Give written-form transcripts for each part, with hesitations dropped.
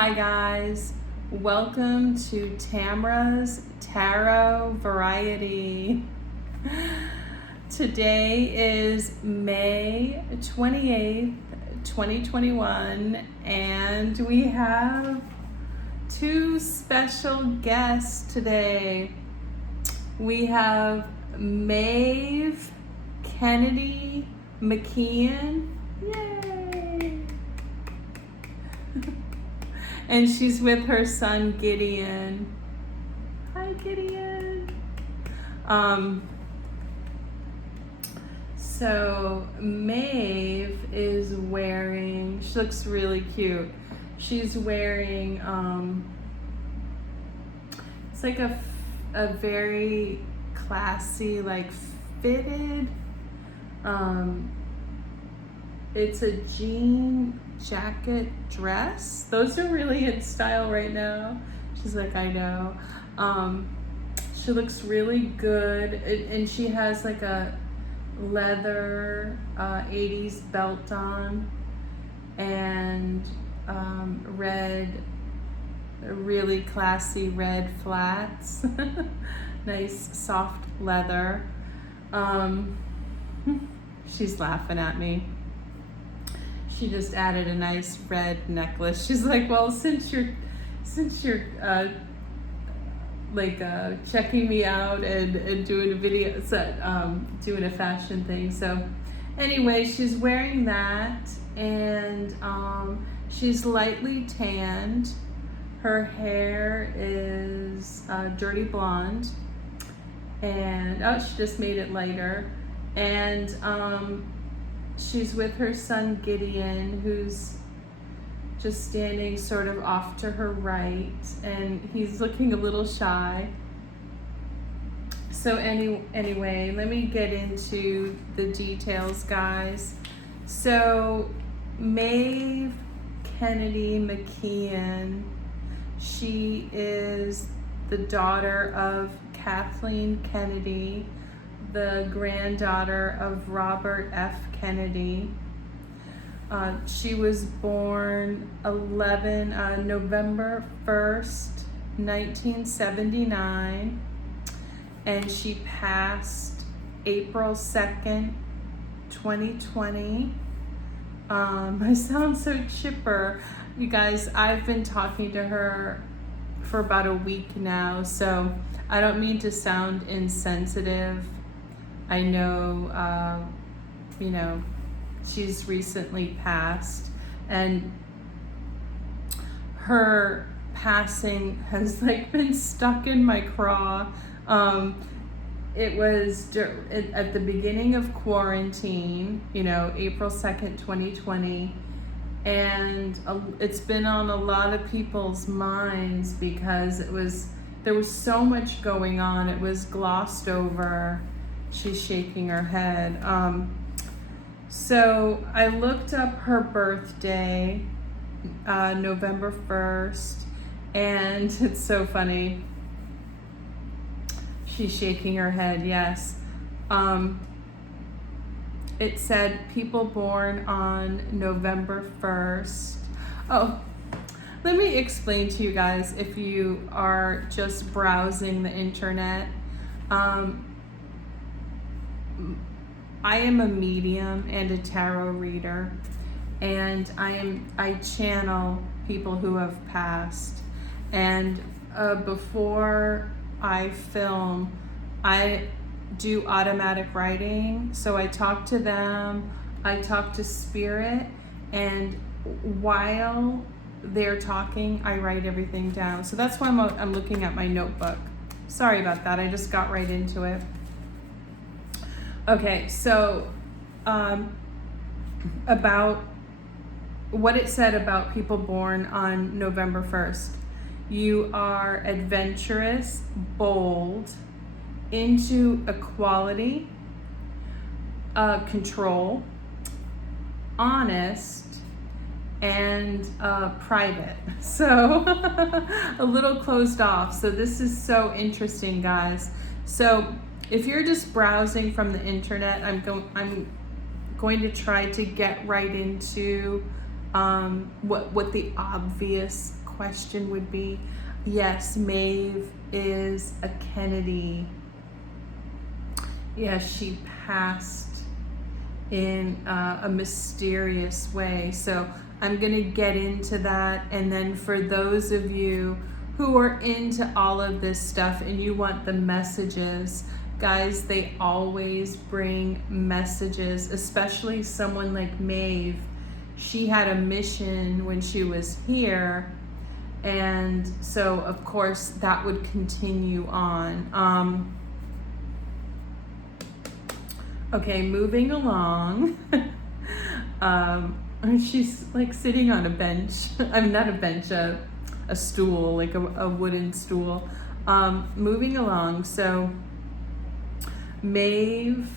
Hi guys, welcome to Tamra's Tarot Variety. Today is May 28th, 2021, and we have two special guests today. We have Maeve Kennedy McKean. Yay! And she's with her son Gideon. Hi Gideon. So Maeve is wearing, she looks really cute. She's wearing, it's like a very classy, like fitted, it's a jean jacket dress. Those are really in style right now. She's like, I know. She looks really good, and she has like a leather 80s belt on, and really classy red flats. Nice soft leather. She's laughing at me. She just added a nice red necklace. She's like, well, since you're checking me out and doing a video, doing a fashion thing. So anyway, she's wearing that, and she's lightly tanned. Her hair is dirty blonde, and she just made it lighter. And she's with her son Gideon, who's just standing sort of off to her right, and he's looking a little shy. So anyway, let me get into the details, guys. So Maeve Kennedy McKean, she is the daughter of Kathleen Kennedy, the granddaughter of Robert F. Kennedy. She was born November 1st, 1979, and she passed April 2nd, 2020. I sound so chipper. You guys, I've been talking to her for about a week now, so I don't mean to sound insensitive. I know, she's recently passed, and her passing has been stuck in my craw. It was at the beginning of quarantine, April 2nd, 2020, and it's been on a lot of people's minds because there was so much going on. It was glossed over. She's shaking her head. So I looked up her birthday, November 1st, and it's so funny. She's shaking her head, yes. It said people born on November 1st. Oh, let me explain to you guys if you are just browsing the internet. I am a medium and a tarot reader, and I channel people who have passed. And before I film, I do automatic writing. So I talk to them, I talk to spirit, and while they're talking, I write everything down. So that's why I'm looking at my notebook. Sorry about that, I just got right into it. Okay, so about what it said about people born on November 1st. You are adventurous, bold, into equality, control, honest, and private. So a little closed off. So this is so interesting, guys. So if you're just browsing from the internet, I'm going to try to get right into what the obvious question would be, yes, Maeve is a Kennedy. Yes, she passed in a mysterious way. So I'm going to get into that. And then for those of you who are into all of this stuff and you want the messages, guys, they always bring messages, especially someone like Maeve. She had a mission when she was here. And so, of course, that would continue on. Okay, moving along. She's like sitting on a bench. I'm not a bench, a stool, like a wooden stool. Moving along. So Maeve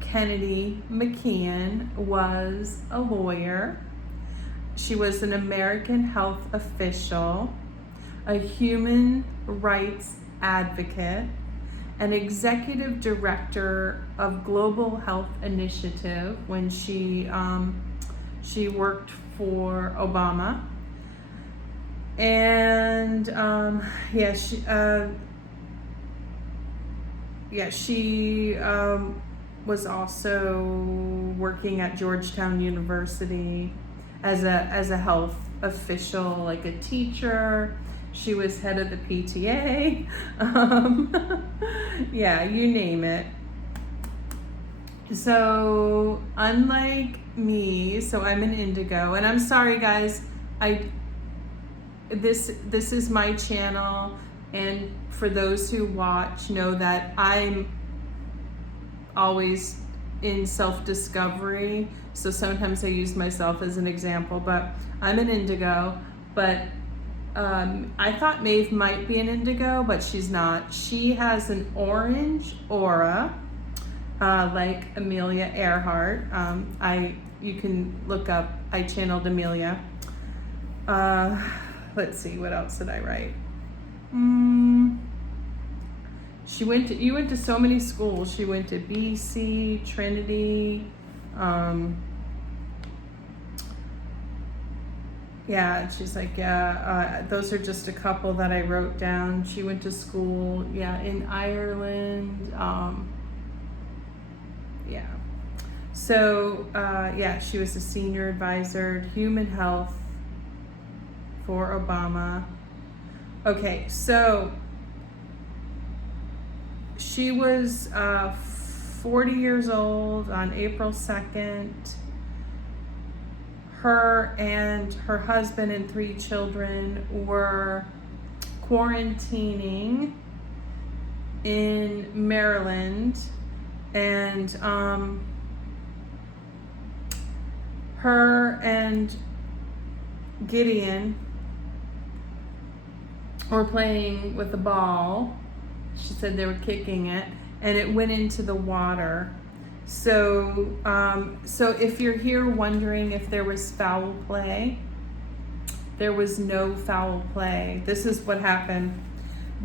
Kennedy McKean was a lawyer. She was an American health official, a human rights advocate, an executive director of Global Health Initiative when she worked for Obama. And she was also working at Georgetown University as a health official, like a teacher. She was head of the PTA. Yeah, you name it. So unlike me, so I'm an indigo, and I'm sorry guys, this is my channel, and for those who watch know that I'm always in self-discovery, so sometimes I use myself as an example, but I'm an indigo. But I thought Maeve might be an indigo, but she's not. She has an orange aura, like Amelia Earhart. You can look up, I channeled Amelia. Let's see, what else did I write? You went to so many schools. She went to BC, Trinity. Yeah, she's like, those are just a couple that I wrote down. She went to school, in Ireland. So, she was a senior advisor, human health for Obama. Okay, so she was 40 years old on April 2nd. Her and her husband and 3 children were quarantining in Maryland, and her and Gideon were playing with the ball. She said they were kicking it, and it went into the water. So if you're here wondering if there was foul play, there was no foul play. This is what happened.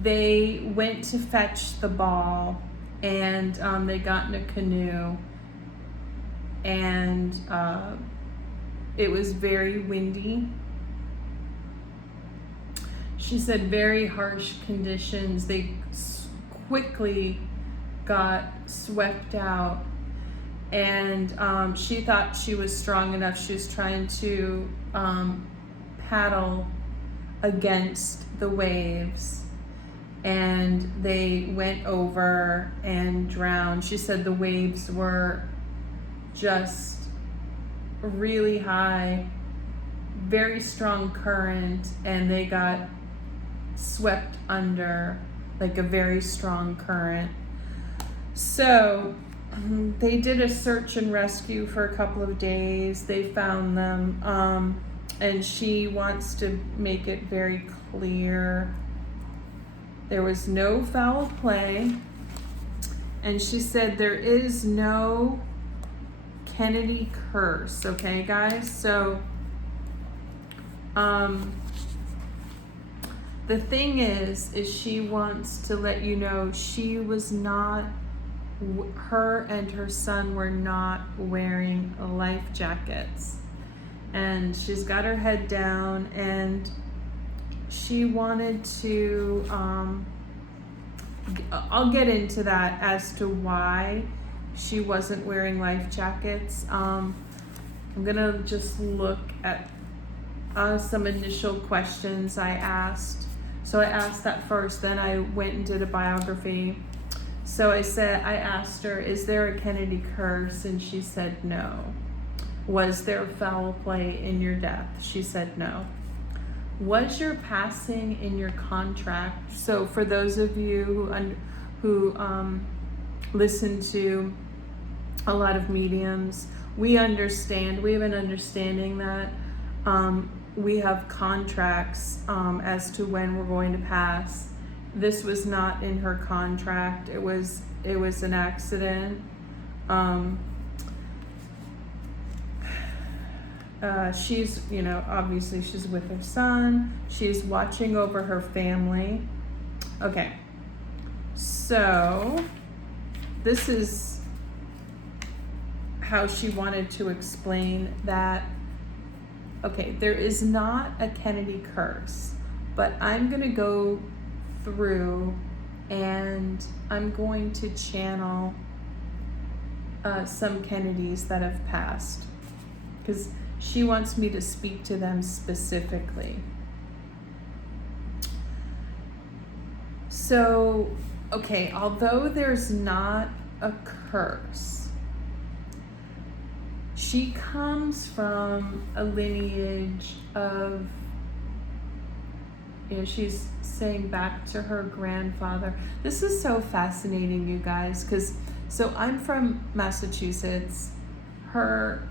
They went to fetch the ball, and they got in a canoe, and it was very windy. She said very harsh conditions. They quickly got swept out, and she thought she was strong enough. She was trying to paddle against the waves, and they went over and drowned. She said the waves were just really high, very strong current, and they got swept under like a very strong current. So they did a search and rescue for a couple of days. They found them, and she wants to make it very clear there was no foul play, and she said there is no Kennedy curse. Okay, guys? So the thing is she wants to let you know she was not, her and her son were not wearing life jackets. And she's got her head down, and she wanted to, I'll get into that as to why she wasn't wearing life jackets. I'm gonna just look at some initial questions I asked. So I asked that first, then I went and did a biography. So I asked her, is there a Kennedy curse? And she said no. Was there foul play in your death? She said no. Was your passing in your contract? So for those of you who listen to a lot of mediums, we have an understanding that we have contracts as to when we're going to pass. This was not in her contract. It was an accident. She's, obviously she's with her son. She's watching over her family. Okay. So this is how she wanted to explain that. Okay, there is not a Kennedy curse, but I'm going to go through and I'm going to channel some Kennedys that have passed, because she wants me to speak to them specifically. So, okay, although there's not a curse, she comes from a lineage of, she's saying back to her grandfather. This is so fascinating, you guys, because, so I'm from Massachusetts. Her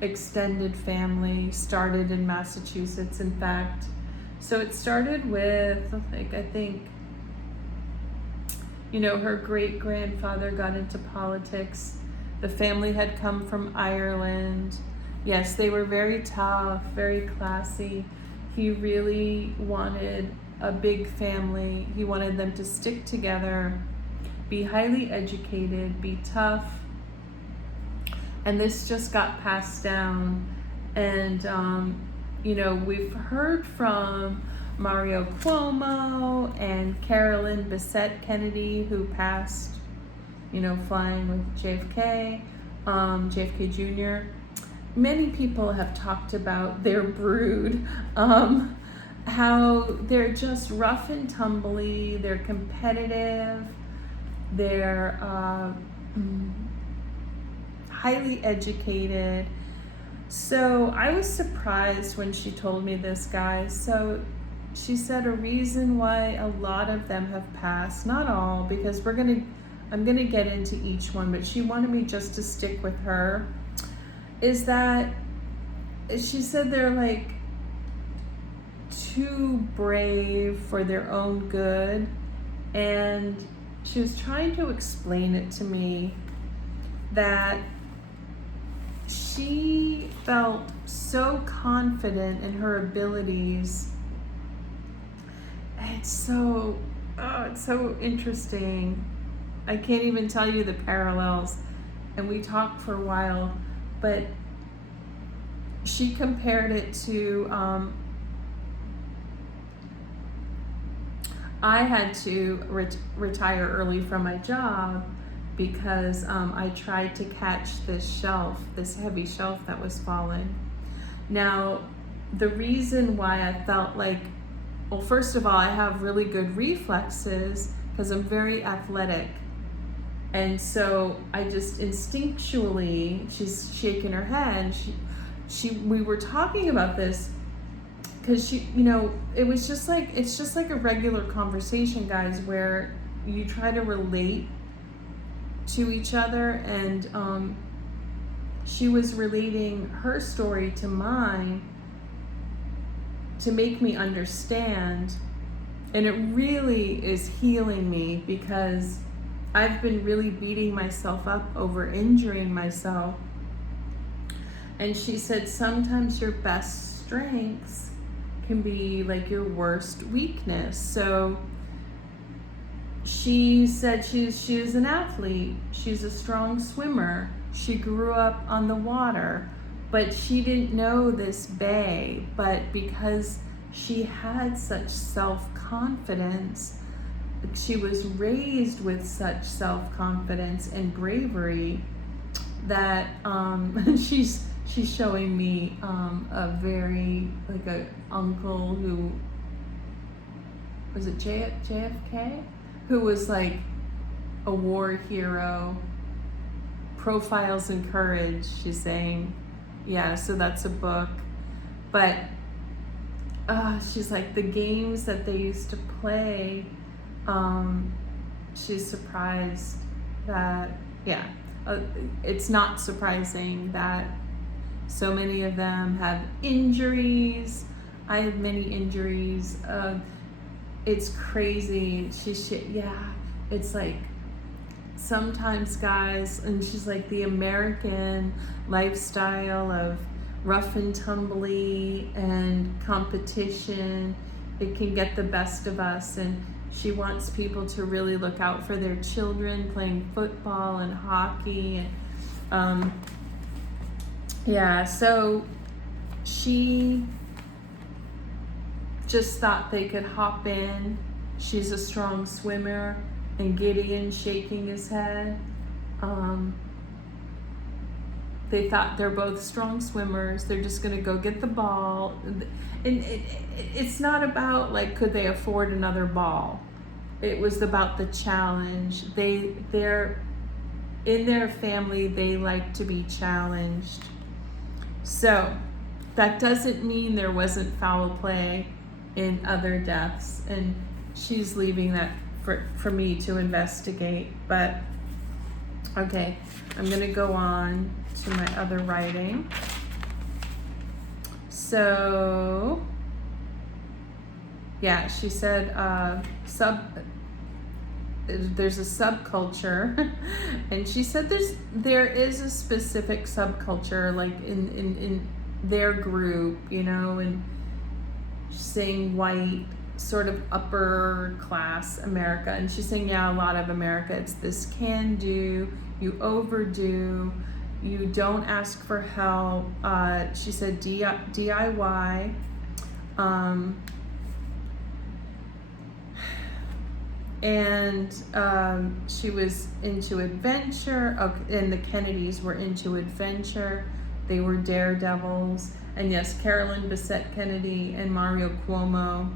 extended family started in Massachusetts, in fact. So it started with, like, I think, her great-grandfather got into politics. The family had come from Ireland. Yes, they were very tough, very classy. He really wanted a big family. He wanted them to stick together, be highly educated, be tough. And this just got passed down. And, we've heard from Mario Cuomo and Carolyn Bessette Kennedy, who passed, flying with JFK, JFK Jr. Many people have talked about their brood, how they're just rough and tumbly, they're competitive, they're highly educated. So I was surprised when she told me this, guys. So she said a reason why a lot of them have passed, not all, because I'm gonna get into each one, but she wanted me just to stick with her, is that she said they're like too brave for their own good. And she was trying to explain it to me that she felt so confident in her abilities. It's so interesting. I can't even tell you the parallels. And we talked for a while, but she compared it to, I had to retire early from my job because I tried to catch this heavy shelf that was falling. Now, the reason why I felt like, well, first of all, I have really good reflexes because I'm very athletic. And so I just instinctually, she's shaking her head. We were talking about this because it's just like a regular conversation, guys, where you try to relate to each other. And she was relating her story to mine to make me understand. And it really is healing me, because I've been really beating myself up over injuring myself. And she said sometimes your best strengths can be like your worst weakness. So she said she is an athlete. She's a strong swimmer. She grew up on the water, but she didn't know this bay. But because she had such self-confidence. She was raised with such self-confidence and bravery that she's showing me a very, like, a uncle who was it JFK, who was like a war hero. Profiles in Courage, she's saying. Yeah, so that's a book. But she's like, the games that they used to play, she's surprised that, yeah, it's not surprising that so many of them have injuries. I have many injuries. It's crazy. Yeah, it's like, sometimes, guys, and she's like, the American lifestyle of rough and tumbly and competition, it can get the best of us. And she wants people to really look out for their children playing football and hockey. And yeah, so she just thought they could hop in. She's a strong swimmer. And Gideon shaking his head. They thought they're both strong swimmers. They're just gonna go get the ball. And it's not about, like, could they afford another ball? It was about the challenge. They're in their family, they like to be challenged. So that doesn't mean there wasn't foul play in other deaths. And she's leaving that for me to investigate. But okay, I'm gonna go on to my other writing. So yeah, she said there's a subculture, and she said there is a specific subculture, like in their group, you know, and she's saying white, sort of upper class America. And she's saying, yeah, a lot of America, it's this can do, you overdo, you don't ask for help. She said DIY. And she was into adventure. Okay, and the Kennedys were into adventure. They were daredevils. And yes, Carolyn Bessette Kennedy and Mario Cuomo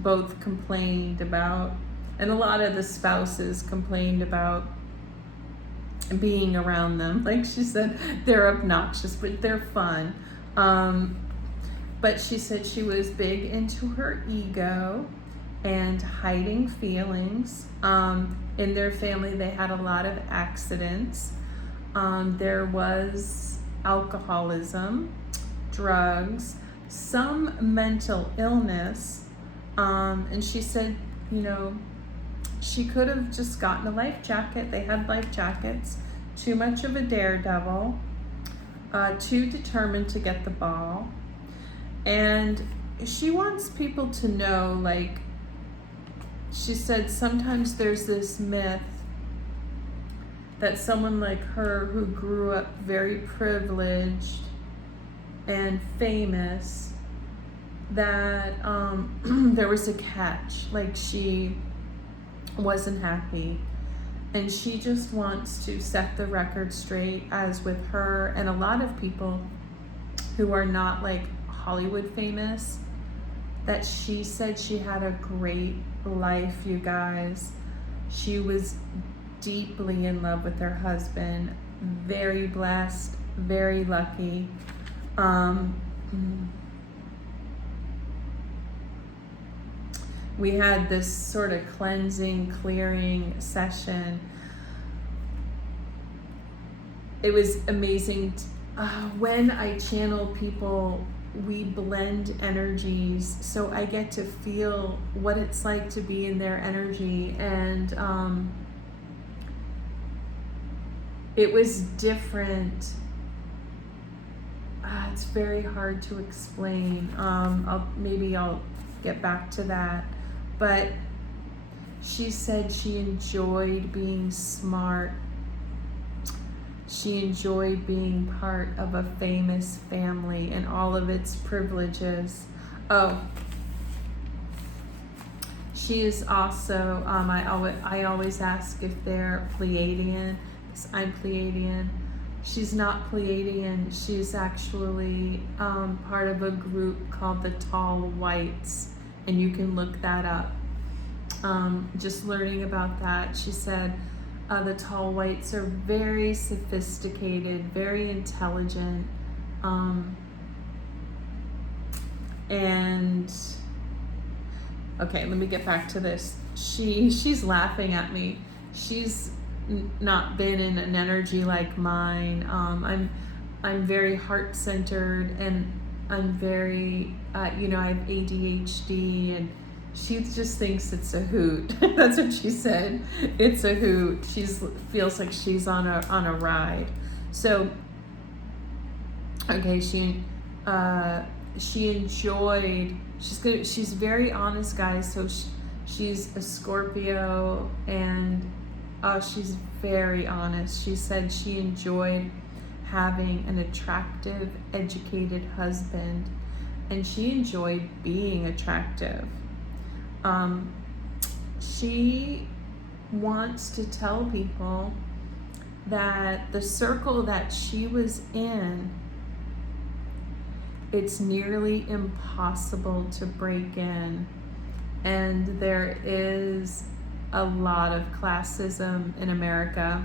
both complained about, and a lot of the spouses complained about being around them. Like she said, they're obnoxious, but they're fun. But she said she was big into her ego and hiding feelings. In their family, they had a lot of accidents. There was alcoholism, drugs, some mental illness. And she said, you know, she could have just gotten a life jacket. They had life jackets. Too much of a daredevil. Too determined to get the ball. And she wants people to know, like, she said sometimes there's this myth that someone like her who grew up very privileged and famous, that there was a catch, like she wasn't happy. And she just wants to set the record straight, as with her and a lot of people who are not like Hollywood famous, that she said she had a great life, you guys. She was deeply in love with her husband, very blessed, very lucky. We had this sort of cleansing, clearing session. It was amazing. When I channel people, we blend energies, so I get to feel what it's like to be in their energy. And it was different. It's very hard to explain. Maybe I'll get back to that. But she said she enjoyed being smart. She enjoyed being part of a famous family and all of its privileges. Oh, She is also, I always ask if they're Pleiadian, because I'm Pleiadian. She's not Pleiadian. She's actually part of a group called the Tall Whites, and you can look that up. Just learning about that, she said the Tall Whites are very sophisticated, very intelligent, and okay, let me get back to this. She's laughing at me. She's not been in an energy like mine. I'm very heart centered, and I'm very I have ADHD, and she just thinks it's a hoot. That's what she said. It's a hoot. She feels like she's on a ride. So okay, she enjoyed. She's very honest, guys. So she's a Scorpio, and she's very honest. She said she enjoyed having an attractive, educated husband, and she enjoyed being attractive. She wants to tell people that the circle that she was in, it's nearly impossible to break in, and there is a lot of classism in America,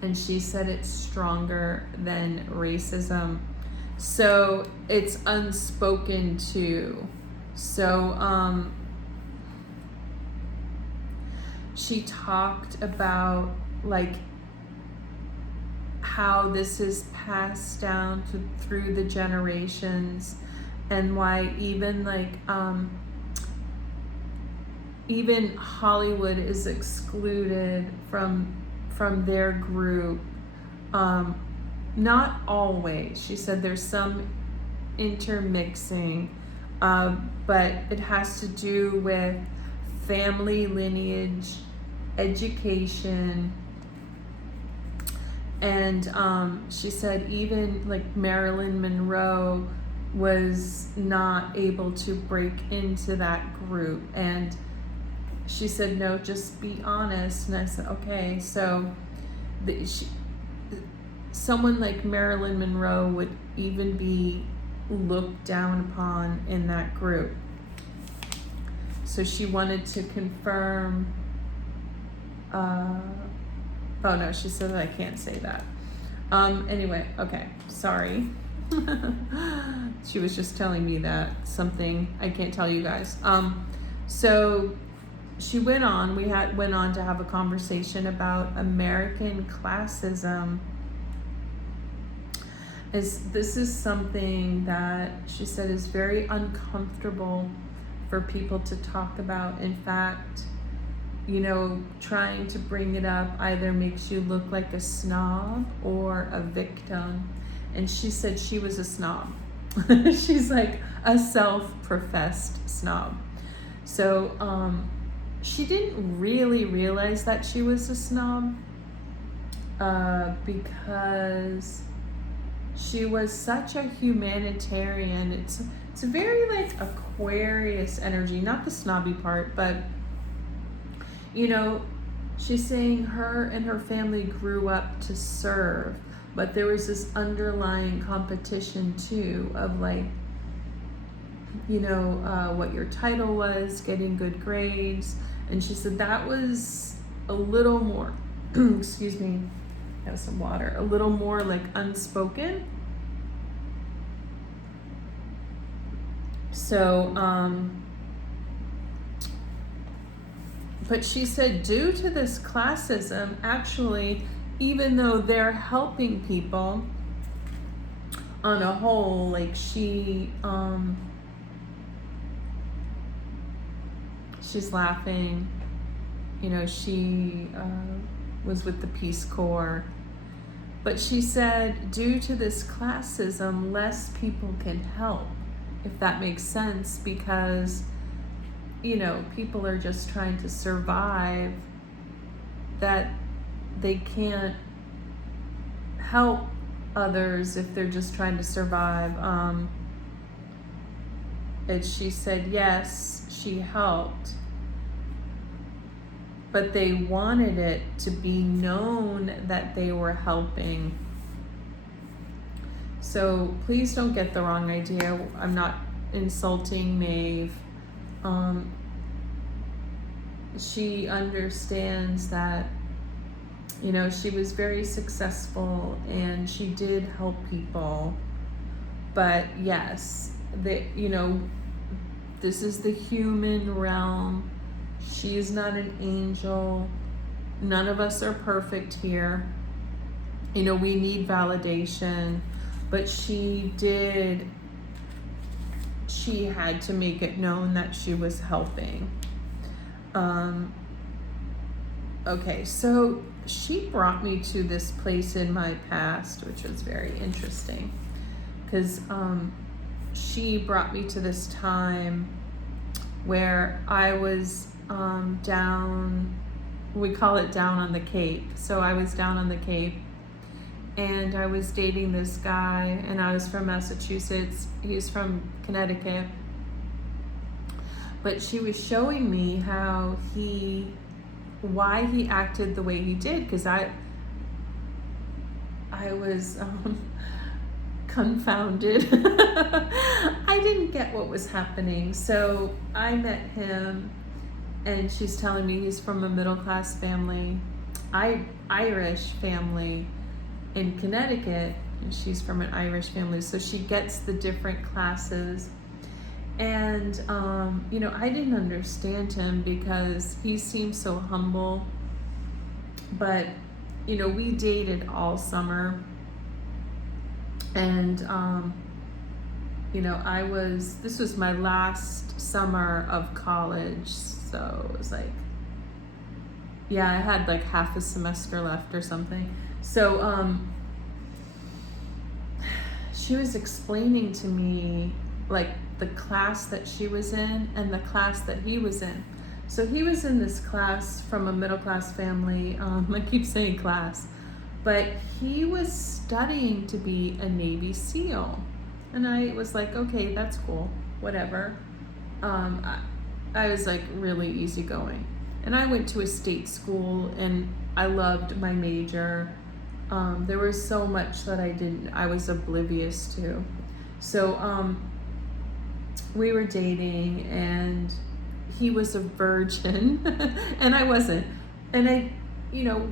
and she said it's stronger than racism, so it's unspoken too. So she talked about like how this is passed down through the generations, and why even like even Hollywood is excluded from their group. Not always. She said there's some intermixing, but it has to do with family lineage, education, and she said even like Marilyn Monroe was not able to break into that group, and she said, no, just be honest. And I said, okay. So someone like Marilyn Monroe would even be looked down upon in that group. So she wanted to confirm, oh no, she said I can't say that. Anyway, okay, sorry. She was just telling me that something I can't tell you guys. So she went on, went on to have a conversation about American classism. This is something that she said is very uncomfortable for people to talk about. In fact, trying to bring it up either makes you look like a snob or a victim. And she said she was a snob. She's like a self-professed snob. So she didn't really realize that she was a snob because she was such a humanitarian. It's a very like Aquarius energy, not the snobby part, but she's saying her and her family grew up to serve, but there was this underlying competition too of like, what your title was, getting good grades. And she said that was a little more, excuse me, have some water, a little more like unspoken. So, but she said due to this classism, actually, even though they're helping people on a whole, like she's laughing, she was with the Peace Corps, but she said due to this classism, less people can help, if that makes sense, because people are just trying to survive, that they can't help others if they're just trying to survive. And she said, yes, she helped, but they wanted it to be known that they were helping. So please don't get the wrong idea. I'm not insulting Maeve. She understands that, you know, she was very successful and she did help people. But yes, you know, this is the human realm. She is not an angel. None of us are perfect here. You know, we need validation, but she had to make it known that she was helping. Okay, so she brought me to this place in my past, which was very interesting, because she brought me to this time where I was down, we call it down on the Cape. So I was down on the Cape and I was dating this guy, and I was from Massachusetts. He's from Connecticut. But she was showing me why he acted the way he did, because I was confounded. I didn't get what was happening. So I met him, and she's telling me he's from a middle-class family, Irish family in Connecticut, and she's from an Irish family, so she gets the different classes. And you know, I didn't understand him because he seemed so humble. But you know, we dated all summer, and you know, this was my last summer of college, so it was like, yeah, I had like half a semester left or something. So she was explaining to me like the class that she was in and the class that he was in. So he was in this class from a middle-class family. I keep saying class, but he was studying to be a Navy SEAL. And I was like, okay, that's cool, whatever. I was like really easygoing. And I went to a state school and I loved my major. There was so much that I was oblivious to. So we were dating, and he was a virgin and I wasn't. And you know,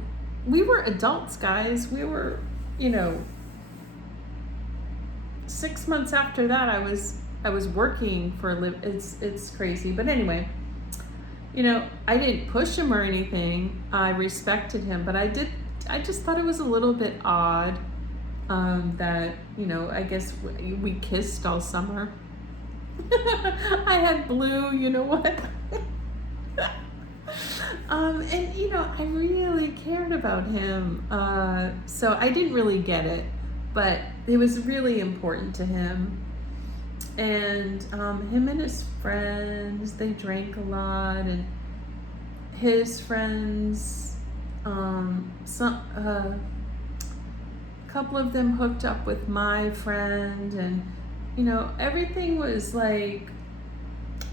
we were adults, guys. We were, you know, 6 months after that, I was working for a living. It's crazy. But anyway, you know, I didn't push him or anything. I respected him, but I just thought it was a little bit odd that, you know, I guess we kissed all summer. I had blue, you know what? And you know, I really cared about him. So I didn't really get it, but it was really important to him. And him and his friends, they drank a lot, and his friends, a couple of them hooked up with my friend, and you know, everything was like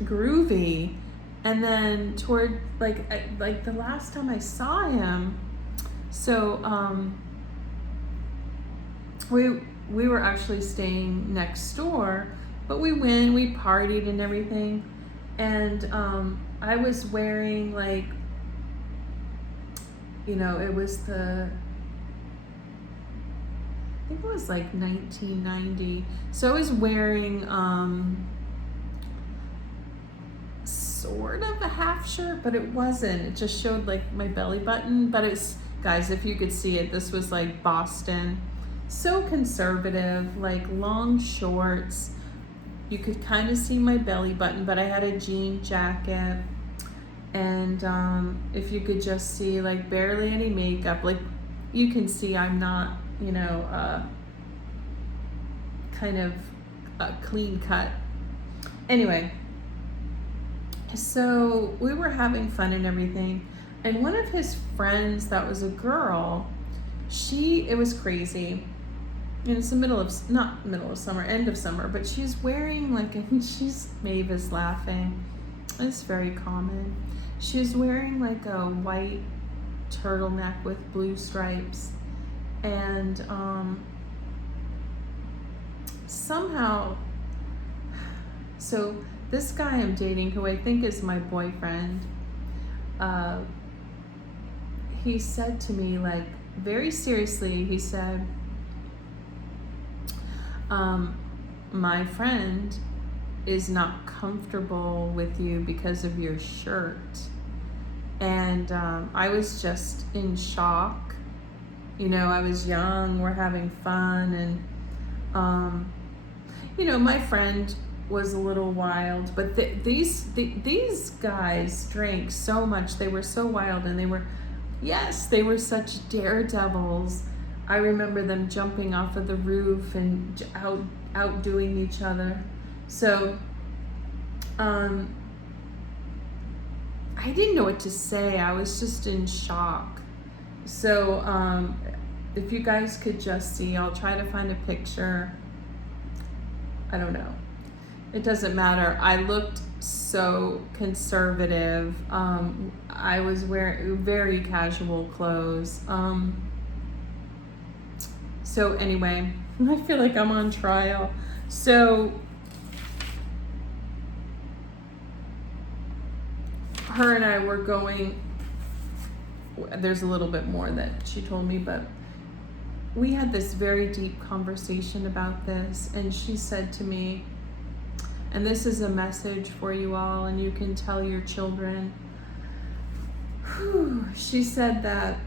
groovy. And then toward like the last time I saw him, so we were actually staying next door, but we partied and everything, and I was wearing like, you know, it was I think it was like 1990. So I was wearing sort of a half shirt, but it wasn't. It just showed like my belly button. But it's, guys, if you could see it, this was like Boston. So conservative, like long shorts. You could kind of see my belly button, but I had a jean jacket. And if you could just see like barely any makeup, like you can see I'm not, you know, kind of clean cut. Anyway, so we were having fun and everything. And one of his friends that was a girl, it was crazy. and it's the not middle of summer, end of summer, but she's wearing like Maeve is laughing. It's very common. She's wearing like a white turtleneck with blue stripes, and somehow, so this guy I'm dating, who I think is my boyfriend, he said to me, like, very seriously, he said, my friend is not comfortable with you because of your shirt. And I was just in shock. You know, I was young, we're having fun, and my friend was a little wild, but these guys drank so much. They were so wild, and they were such daredevils. I remember them jumping off of the roof and outdoing each other. So I didn't know what to say. I was just in shock. So if you guys could just see, I'll try to find a picture. I don't know. It doesn't matter. I looked so conservative. I was wearing very casual clothes. So anyway, I feel like I'm on trial. So her and I were going, there's a little bit more that she told me, but we had this very deep conversation about this, and she said to me, and this is a message for you all, and you can tell your children. She said that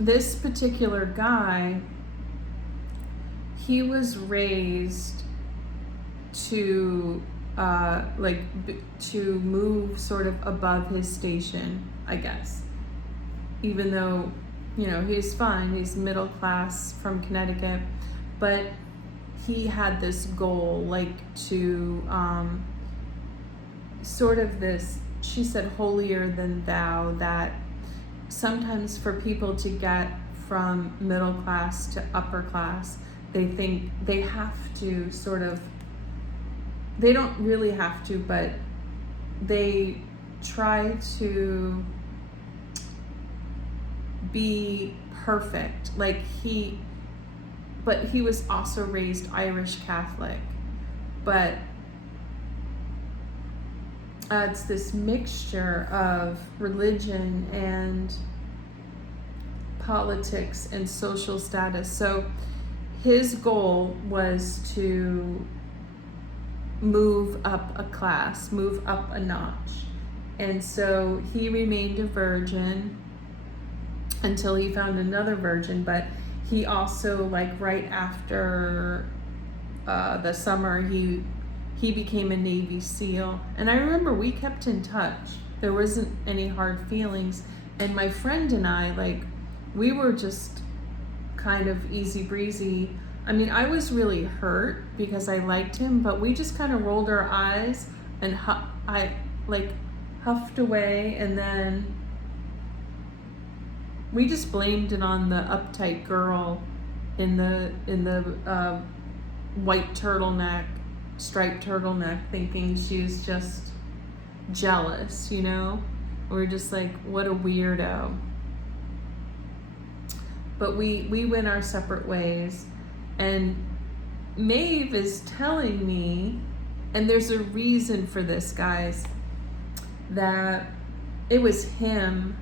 this particular guy, he was raised to to move sort of above his station, I guess. Even though, he's fine, he's middle class from Connecticut, but he had this goal, like to sort of this, she said, holier than thou, that sometimes for people to get from middle class to upper class, they think they have to sort of, they don't really have to, but they try to be perfect. But he was also raised Irish Catholic. But it's this mixture of religion and politics and social status. So his goal was to move up a class, move up a notch. And so he remained a virgin until he found another virgin, but he also, like, right after the summer, he became a Navy SEAL. And I remember we kept in touch. There wasn't any hard feelings. And my friend and I, like, we were just kind of easy breezy. I mean, I was really hurt because I liked him, but we just kind of rolled our eyes and I huffed away, and then we just blamed it on the uptight girl in the white turtleneck, striped turtleneck, thinking she was just jealous, We were just like, what a weirdo. But we went our separate ways. And Maeve is telling me, and there's a reason for this, guys, that it was him.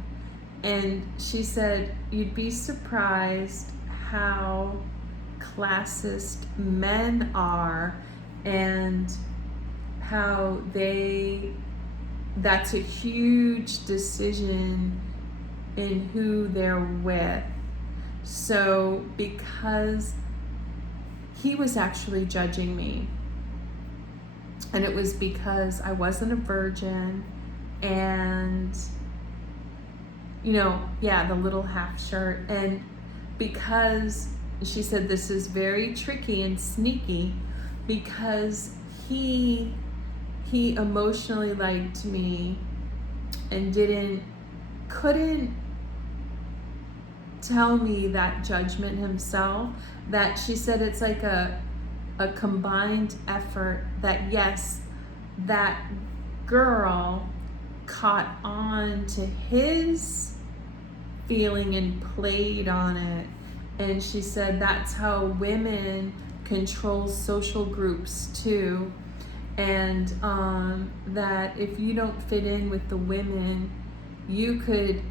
And she said, you'd be surprised how classist men are, and how that's a huge decision in who they're with. So because he was actually judging me, and it was because I wasn't a virgin, and the little half shirt, and because she said this is very tricky and sneaky, because he emotionally liked me and couldn't tell me that judgment himself, that she said it's like a combined effort, that yes, that girl caught on to his feeling and played on it. And she said that's how women control social groups too. And that if you don't fit in with the women, you could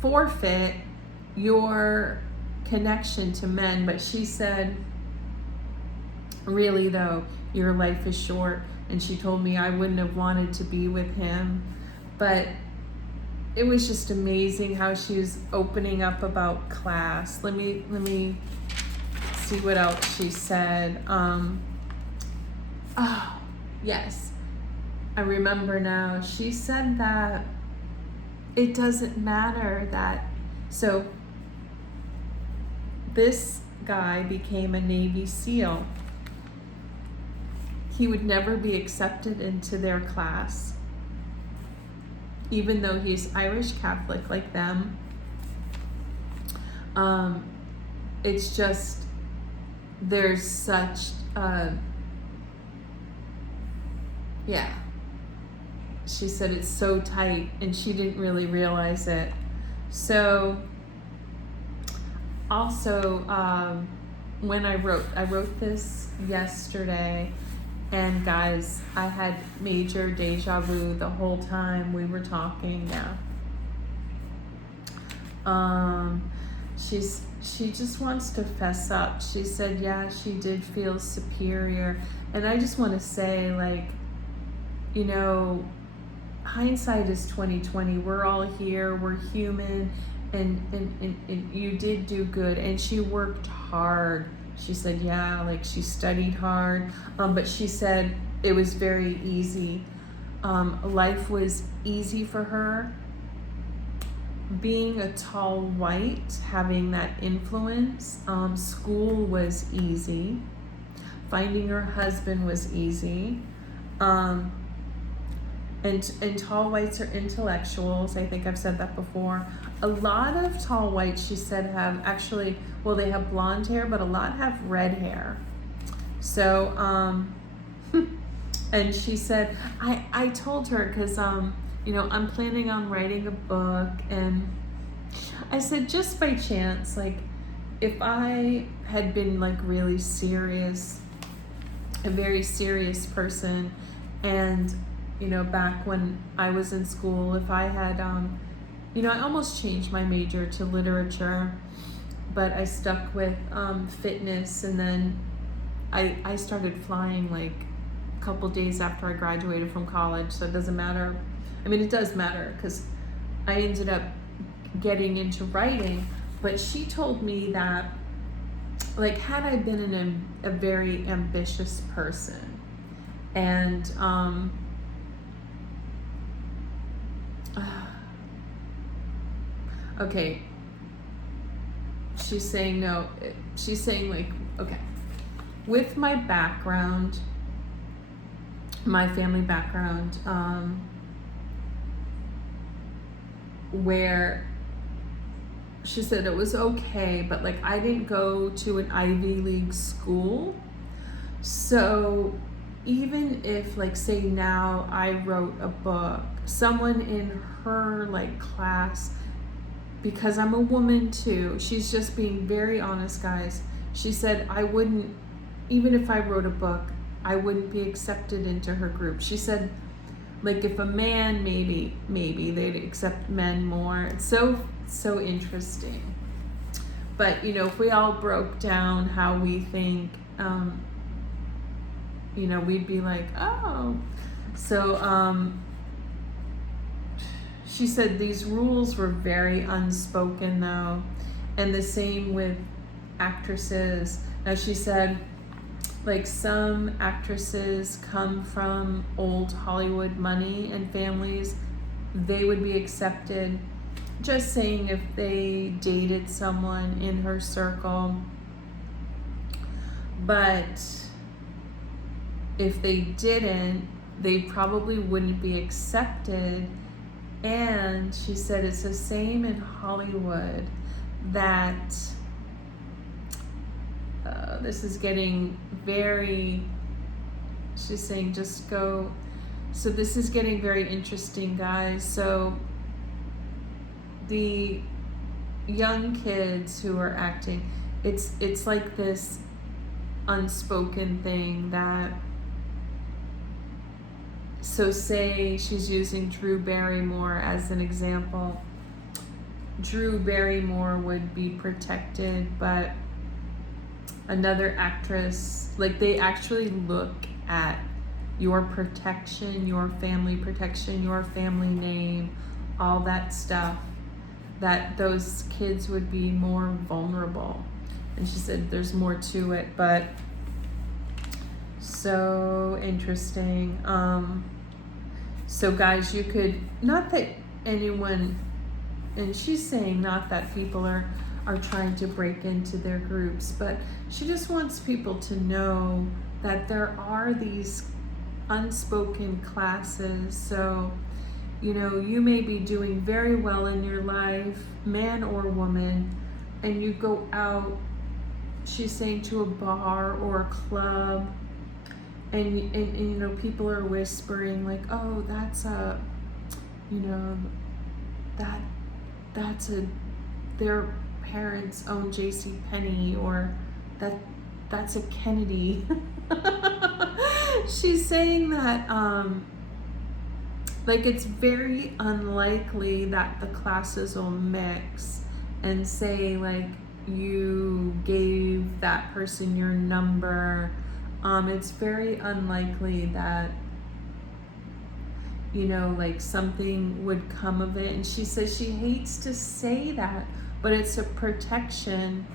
forfeit your connection to men. But she said, really though, your life is short. And she told me I wouldn't have wanted to be with him. But it was just amazing how she was opening up about class. Let me see what else she said. Oh, yes. I remember now. She said that it doesn't matter that, so this guy became a Navy SEAL. He would never be accepted into their class, even though he's Irish Catholic like them. It's just, there's such, yeah. She said it's so tight, and she didn't really realize it. So, also, when I wrote this yesterday, and guys, I had major deja vu the whole time we were talking now. She just wants to fess up. She said, yeah, she did feel superior. And I just want to say, like, you know, hindsight is 20/20. We're all here, we're human, and you did do good. And she worked hard. She said, yeah, like she studied hard, but she said it was very easy. Life was easy for her. Being a tall white, having that influence, school was easy. Finding her husband was easy. And tall whites are intellectuals. I think I've said that before. A lot of tall whites, she said, have actually, well, they have blonde hair, but a lot have red hair. So, and she said, I told her, because, you know, I'm planning on writing a book, and I said, just by chance, like, if I had been, like, really serious, a very serious person, and, you know, back when I was in school, if I had, you know, I almost changed my major to literature, but I stuck with fitness, and then I started flying like a couple days after I graduated from college, so it doesn't matter. I mean, it does matter, because I ended up getting into writing, but she told me that, like, had I been a very ambitious person, and okay, she's saying no, she's saying, like, okay, with my background, my family background, where she said it was okay, but like I didn't go to an Ivy League school, so even if, like, say now I wrote a book, someone in her like class, because I'm a woman too, she's just being very honest, guys. She said I wouldn't, even if I wrote a book, I wouldn't be accepted into her group. She said, like, if a man, maybe they'd accept men more. It's so interesting. But, you know, if we all broke down how we think, you know, we'd be like, oh. So, she said these rules were very unspoken though, and the same with actresses. Now she said, like, some actresses come from old Hollywood money and families, they would be accepted. Just saying, if they dated someone in her circle, but if they didn't, they probably wouldn't be accepted And she said it's the same in Hollywood, that this is getting very, she's saying just go. So this is getting very interesting, guys. So the young kids who are acting, it's like this unspoken thing that, so say she's using Drew Barrymore as an example. Drew Barrymore would be protected, but another actress, like they actually look at your protection, your family protection, your family name, all that stuff, that those kids would be more vulnerable. And she said there's more to it, but so interesting. So guys, you could, not that anyone, and she's saying not that people are trying to break into their groups, but she just wants people to know that there are these unspoken classes. So, you know, you may be doing very well in your life, man or woman, and you go out, she's saying, to a bar or a club, and you know, people are whispering like, oh, that's a, you know, that's a, their parents own J.C. Penney, or that's a Kennedy. She's saying that like it's very unlikely that the classes will mix, and say like you gave that person your number. It's very unlikely that, you know, like something would come of it. And she says she hates to say that, but it's a protection.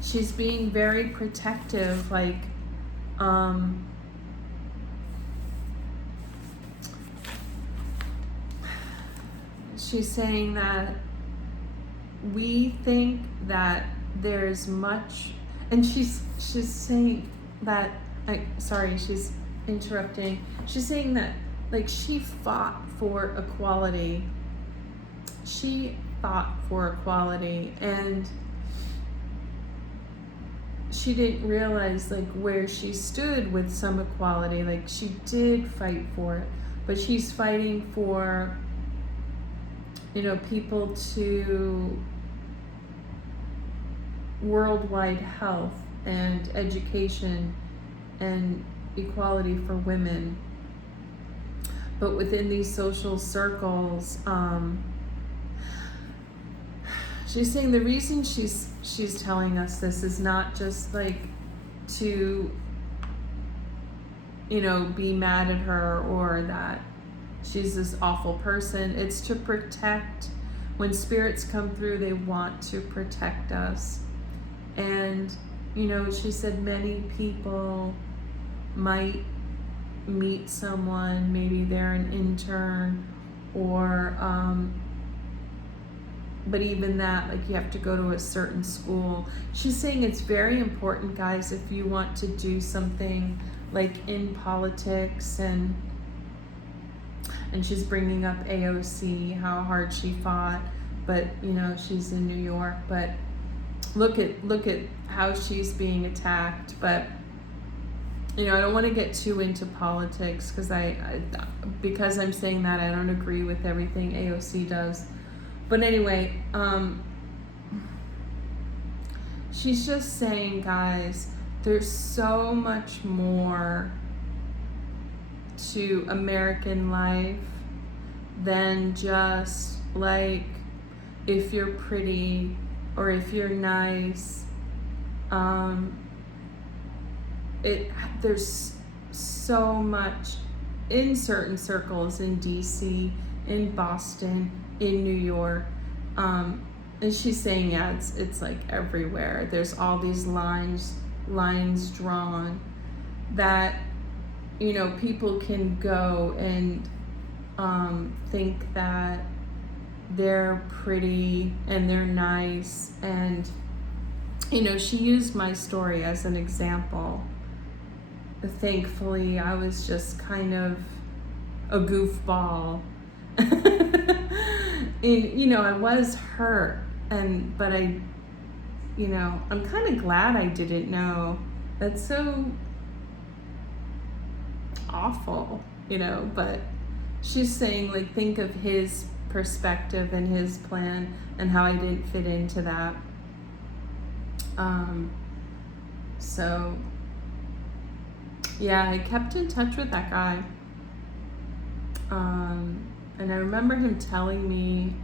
She's being very protective, like, she's saying that we think that there's much, and she's saying that, she's interrupting. She's saying that, like, she fought for equality. She fought for equality, and she didn't realize like where she stood with some equality. Like, she did fight for it, but she's fighting for, you know, people to worldwide health and education and equality for women. But within these social circles, she's saying the reason she's telling us this is not just like to, you know, be mad at her or that she's this awful person. It's to protect. When spirits come through, they want to protect us. And, you know, she said many people might meet someone, maybe they're an intern, or but even that, like, you have to go to a certain school. She's saying it's very important, guys, if you want to do something like in politics, and she's bringing up AOC, how hard she fought, but, you know, she's in New York, but look at how she's being attacked. But, you know, I don't want to get too into politics, because I'm saying that I don't agree with everything AOC does. But anyway, she's just saying, guys, there's so much more to American life than just like if you're pretty or if you're nice. There's so much in certain circles in DC, in Boston, in New York, and she's saying, yeah, it's like everywhere. There's all these lines drawn that, you know, people can go and think that they're pretty and they're nice. And, you know, she used my story as an example. Thankfully, I was just kind of a goofball. I was hurt, but I'm kind of glad I didn't know. That's so awful, but she's saying, like, think of his perspective and his plan and how I didn't fit into that. So yeah, I kept in touch with that guy. And I remember him telling me,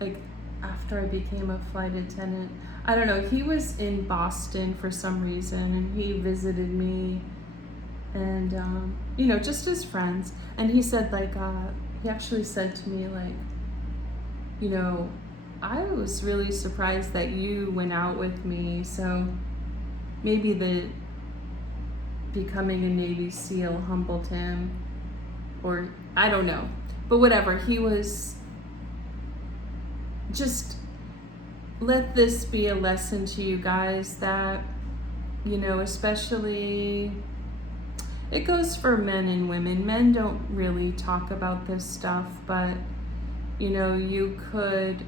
like, after I became a flight attendant, I don't know, he was in Boston for some reason, and he visited me, and just as friends. And he said, like, he actually said to me, like, I was really surprised that you went out with me, so maybe the becoming a Navy SEAL humbled him, or I don't know, but whatever. He was just, let this be a lesson to you guys that, especially, it goes for men and women. Men don't really talk about this stuff, but you could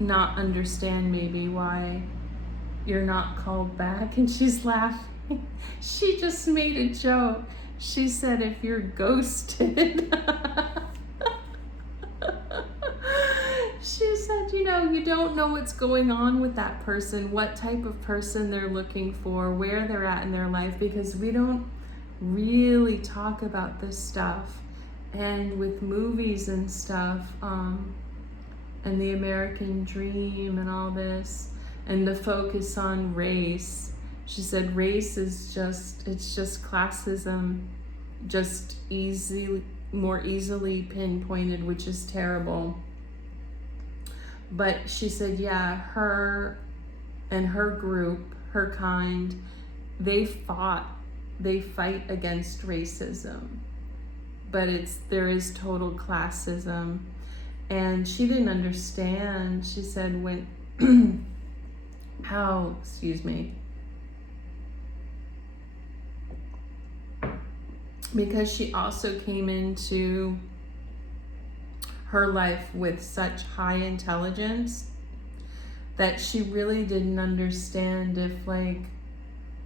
not understand maybe why you're not called back. And she's laughing. She just made a joke. She said, if you're ghosted. She said, you don't know what's going on with that person, what type of person they're looking for, where they're at in their life, because we don't really talk about this stuff. And with movies and stuff, and the American dream and all this, and the focus on race. She said race is it's just classism, just more easily pinpointed, which is terrible. But she said, yeah, her and her group, her kind, they fight against racism, but there is total classism. And she didn't understand. She said because she also came into her life with such high intelligence that she really didn't understand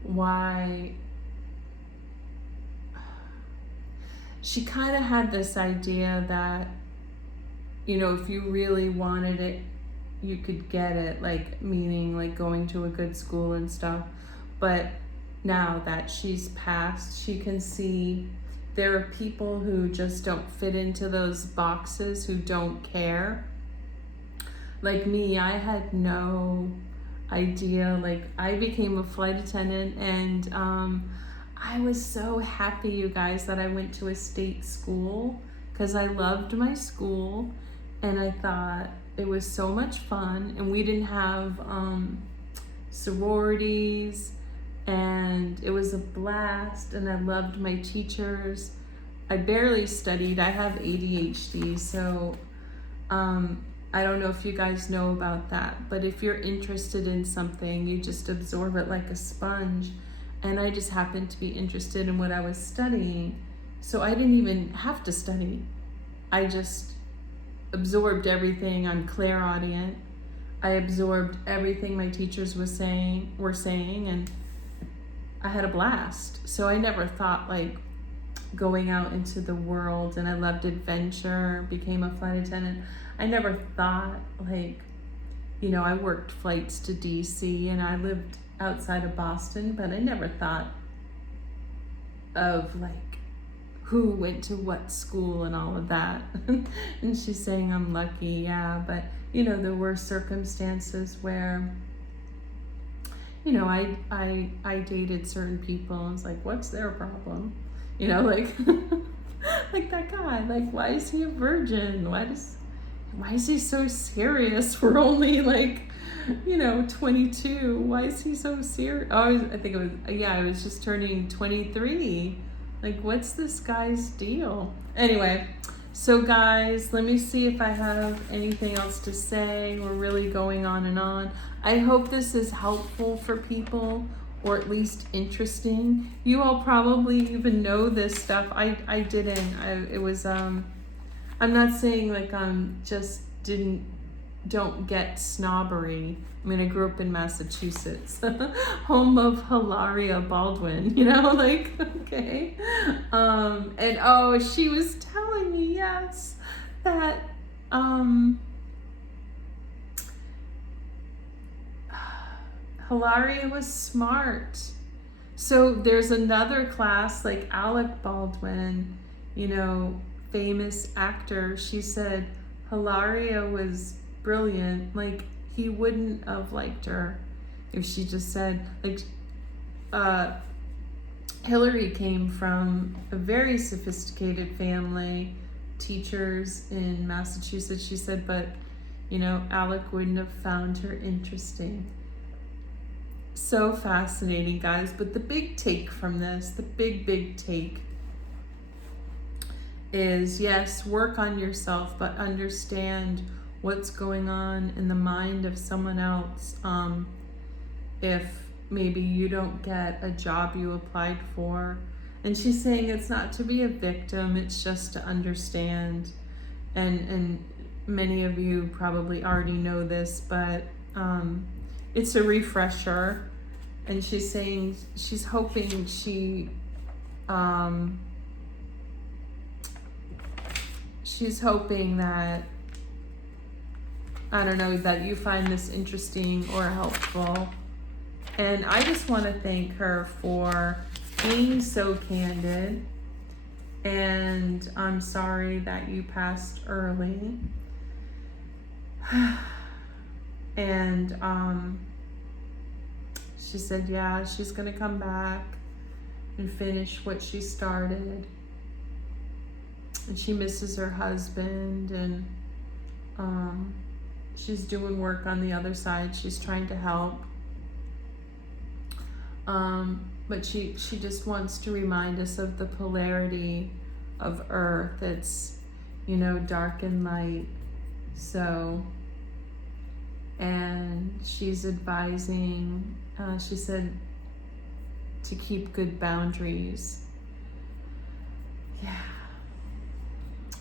why. She kind of had this idea that, if you really wanted it, you could get it, meaning going to a good school and stuff. But now that she's passed, she can see there are people who just don't fit into those boxes, who don't care. Like me, I had no idea. I became a flight attendant, and I was so happy, you guys, that I went to a state school, because I loved my school. And I thought it was so much fun, and we didn't have sororities, and it was a blast, and I loved my teachers. I barely studied. I have ADHD, so I don't know if you guys know about that, but if you're interested in something, you just absorb it like a sponge. And I just happened to be interested in what I was studying, so I didn't even have to study. I just absorbed everything. I'm clairaudient. I absorbed everything my teachers were saying, and I had a blast. So I never thought going out into the world, and I loved adventure, became a flight attendant. I never thought I worked flights to DC, and I lived outside of Boston, but I never thought of who went to what school and all of that. And she's saying I'm lucky, yeah, but there were circumstances where I dated certain people, and it's what's their problem? Like that guy, why is he a virgin? Why is he so serious? We're only 22. Why is he so serious? Oh, I was just turning 23. What's this guy's deal? Anyway, so guys, let me see if I have anything else to say. We're really going on and on. I hope this is helpful for people, or at least interesting. You all probably even know this stuff. I didn't. It was, I'm not saying I'm just don't get snobbery. I mean, I grew up in Massachusetts, home of Hilaria Baldwin, you know, like, okay. And oh, she was telling me, yes, that Hilaria was smart. So there's another class, like Alec Baldwin, you know, famous actor. She said Hilaria was brilliant. Like, he wouldn't have liked her if she just said, like, Hillary came from a very sophisticated family, teachers in Massachusetts, she said, but, you know, Alec wouldn't have found her interesting. So fascinating, guys. But the big take from this, the big take is, yes, work on yourself, but understand what's going on in the mind of someone else. If maybe you don't get a job you applied for. And she's saying it's not to be a victim, it's just to understand. And many of you probably already know this, but it's a refresher. And she's saying she's hoping she's hoping that, I don't know, that you find this interesting or helpful. And I just want to thank her for being so candid. And I'm sorry that you passed early. And she said, yeah, she's going to come back and finish what she started. And she misses her husband, and she's doing work on the other side. She's trying to help. But she just wants to remind us of the polarity of Earth. It's, you know, dark and light. So, and she's advising, she said, to keep good boundaries. Yeah.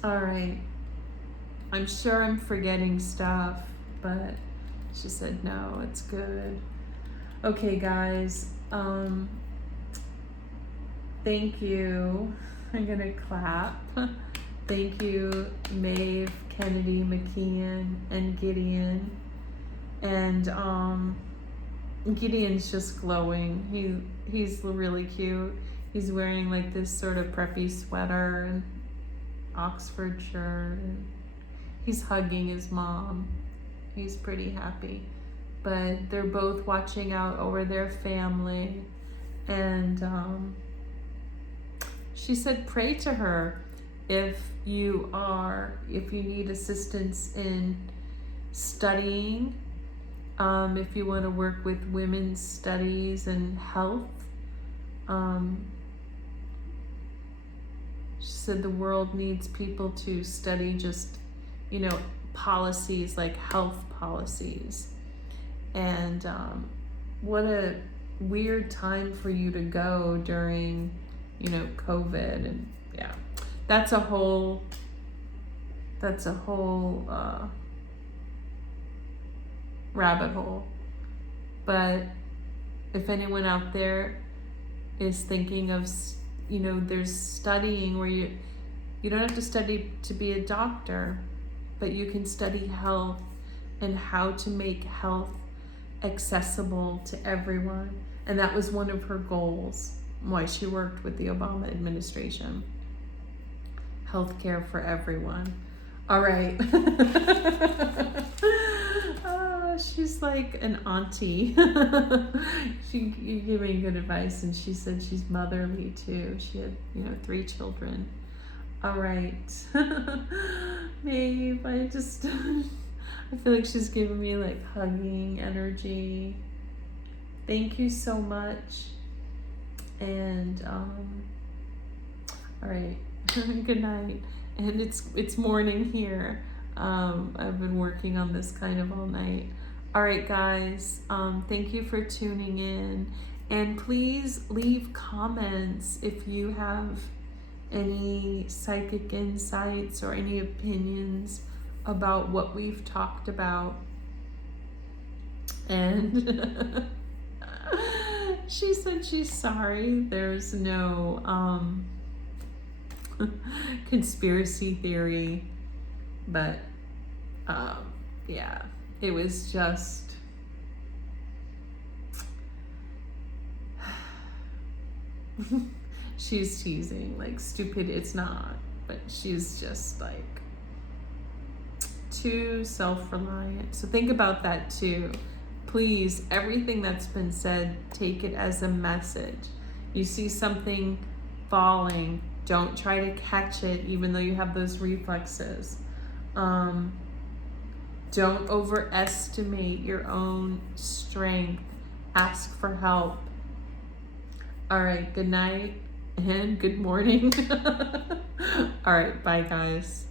All right. I'm sure I'm forgetting stuff, but she said, no, it's good. Okay, guys. Thank you. I'm gonna clap. Thank you, Maeve, Kennedy, McKean, and Gideon. And Gideon's just glowing. He's really cute. He's wearing like this sort of preppy sweater and Oxford shirt, and he's hugging his mom. He's pretty happy. But they're both watching out over their family. And she said, pray to her if you need assistance in studying, if you want to work with women's studies and health. She said the world needs people to study just, you know, policies like health policies. And what a weird time for you to go during, you know, COVID. And yeah, that's a whole rabbit hole. But if anyone out there is thinking of, you know, there's studying where you don't have to study to be a doctor, but you can study health and how to make health accessible to everyone. And that was one of her goals, why she worked with the Obama administration. Healthcare for everyone. All right. She's like an auntie. She gave me good advice, and she said she's motherly too. She had, you know, 3 children. All right. Maeve, I feel like she's giving me like hugging energy. Thank you so much. And all right. Good night. And it's morning here. I've been working on this kind of all night. All right, guys. Thank you for tuning in, and please leave comments if you have any psychic insights or any opinions about what we've talked about. And she said she's sorry. There's no conspiracy theory, but yeah, it was just she's teasing, like, stupid. It's not, but she's just like too self-reliant. So think about that too. Please, everything that's been said, take it as a message. You see something falling, don't try to catch it, even though you have those reflexes. Don't overestimate your own strength. Ask for help. All right, good night and good morning. All right, bye guys.